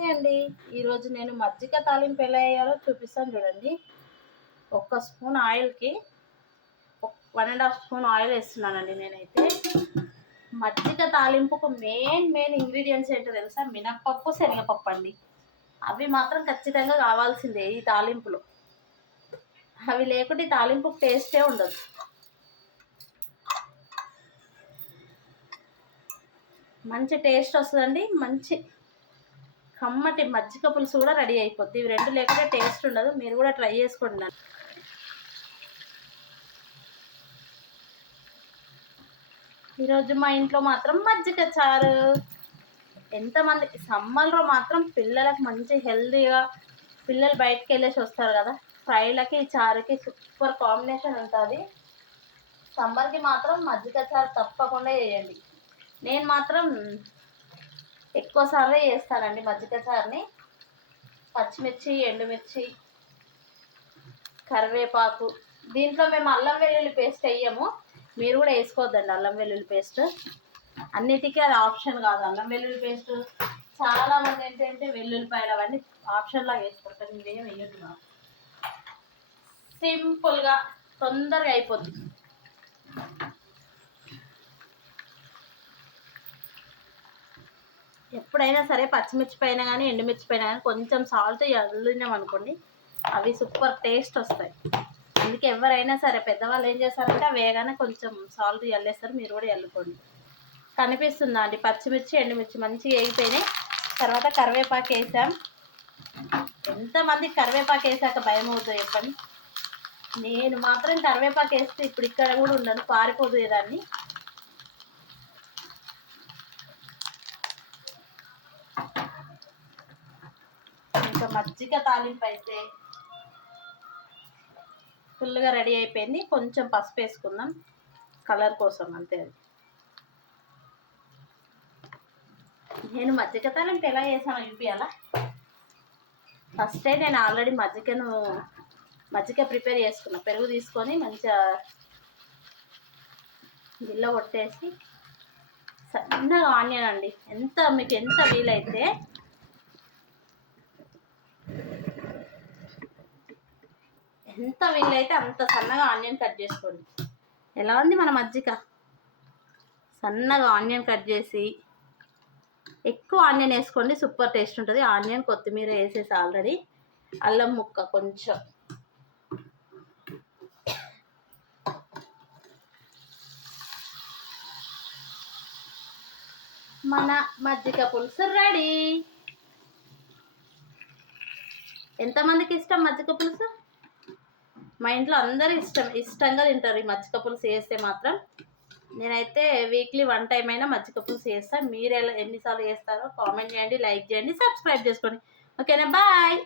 నమస్తే అండి. ఈరోజు నేను మజ్జిగ తాలింపు ఎలా వేయాలో చూపిస్తాను చూడండి. ఒక్క spoon ఆయిల్కి one and half spoon oil వేస్తున్నానండి నేనైతే. మజ్జిగ తాలింపుకు మెయిన్ మెయిన్ ఇంగ్రీడియంట్స్ ఏంటో తెలుసా? మినప్పప్పు శనగపప్పు అండి. అవి మాత్రం ఖచ్చితంగా కావాల్సిందే ఈ తాలింపులో. అవి లేకుంటే ఈ తాలింపు టేస్టే ఉండదు. మంచి టేస్ట్ వస్తుందండి. మంచి కమ్మటి మజ్జిగ పులుసు కూడా రెడీ అయిపోద్ది. ఇవి రెండు లేకుండా టేస్ట్ ఉండదు. మీరు కూడా ట్రై చేసుకోండి ఈరోజు మా ఇంట్లో మాత్రం మజ్జిగ చారు. ఎంతమంది సమ్మర్లో మాత్రం పిల్లలకు మంచి హెల్దీగా పిల్లలు బయటకు వెళ్ళేసి వస్తారు కదా. ఫ్రైలకి చారుకి సూపర్ కాంబినేషన్ ఉంటుంది. సమ్మర్కి మాత్రం మజ్జిగ చారు తప్పకుండా చేయండి. నేను మాత్రం ఎక్కువ సార్లు చేస్తానండి మజ్జిగ చారుని పచ్చిమిర్చి ఎండుమిర్చి కరివేపాకు. దీంట్లో మేము అల్లం వెల్లుల్లి పేస్ట్ వేయము. మీరు కూడా వేసుకోవద్దండి అల్లం వెల్లుల్లి పేస్ట్. అన్నిటికీ అది ఆప్షన్ కాదు. అల్లం వెల్లుల్లి పేస్ట్ చాలా మంది ఏంటంటే వెల్లుల్లిపాయలు అవన్నీ ఆప్షన్లా వేస్తారు. కానీ మీరేం వేయద్దు సింపుల్గా తొందరగా అయిపోద్ది ఎప్పుడైనా సరే పచ్చిమిర్చి పైన కానీ ఎండుమిర్చి పైన కానీ కొంచెం సాల్ట్ చల్లినాం అనుకోండి అవి సూపర్ టేస్ట్ వస్తాయి. అందుకే ఎవరైనా సరే పెద్దవాళ్ళు ఏం చేస్తారంటే వేగానే కొంచెం సాల్ట్ చల్లేస్తారు మీరు కూడా చల్లుకోండి. కనిపిస్తుందా అండి? పచ్చిమిర్చి ఎండుమిర్చి మంచిగా వేగిపోయినాయి. తర్వాత కరివేపాకు వేసాం. ఎంతమంది కరివేపాకు వేసాక భయం అవుతుంది చెప్పండి. నేను మాత్రం కరివేపాకు వేస్తే ఇప్పుడు ఇక్కడ కూడా ఉండను పారిపోతుందేదాన్ని ఇంకా మజ్జిగ తాలింపు అయితే ఫుల్గా రెడీ అయిపోయింది. కొంచెం పసుపు వేసుకుందాం. కలర్ కోసం అంతే అది. నేను మజ్జిగ తాలింపు ఎలా చేసాను చూపించాలా ఫస్టే నేను ఆల్రెడీ మజ్జిగను మజ్జిగ ప్రిపేర్ చేసుకున్నా. పెరుగు తీసుకొని మంచిగా గిల్ల కొట్టేసి సన్నగా ఆనియన్ అండి. ఎంత మీకు ఎంత వీలైతే ఎంత వీలైతే అంత సన్నగా ఆనియన్ కట్ చేసుకోండి. ఎలా ఉంది మన మజ్జిగ? సన్నగా ఆనియన్ కట్ చేసి ఎక్కువ ఆనియన్ వేసుకోండి సూపర్ టేస్ట్ ఉంటుంది. ఆనియన్ కొత్తిమీర వేసేసి ఆల్రెడీ అల్లం ముక్క కొంచెం. మన మజ్జిగ పులుసు రెడీ. ఎంతమందికి ఇష్టం మజ్జిగ పులుసు? మా ఇంట్లో అందరూ ఇష్టం ఇష్టంగా తింటారు. ఈ మజ్జిగ పులుసు మాత్రం నేనైతే వీక్లీ వన్ టైం అయినా మజ్జిగ పులుసు చేస్తాను మీరు ఎలా ఎన్నిసార్లు చేస్తారో కామెంట్ చేయండి లైక్ చేయండి సబ్స్క్రైబ్ చేసుకోండి. ఓకేనా బాయ్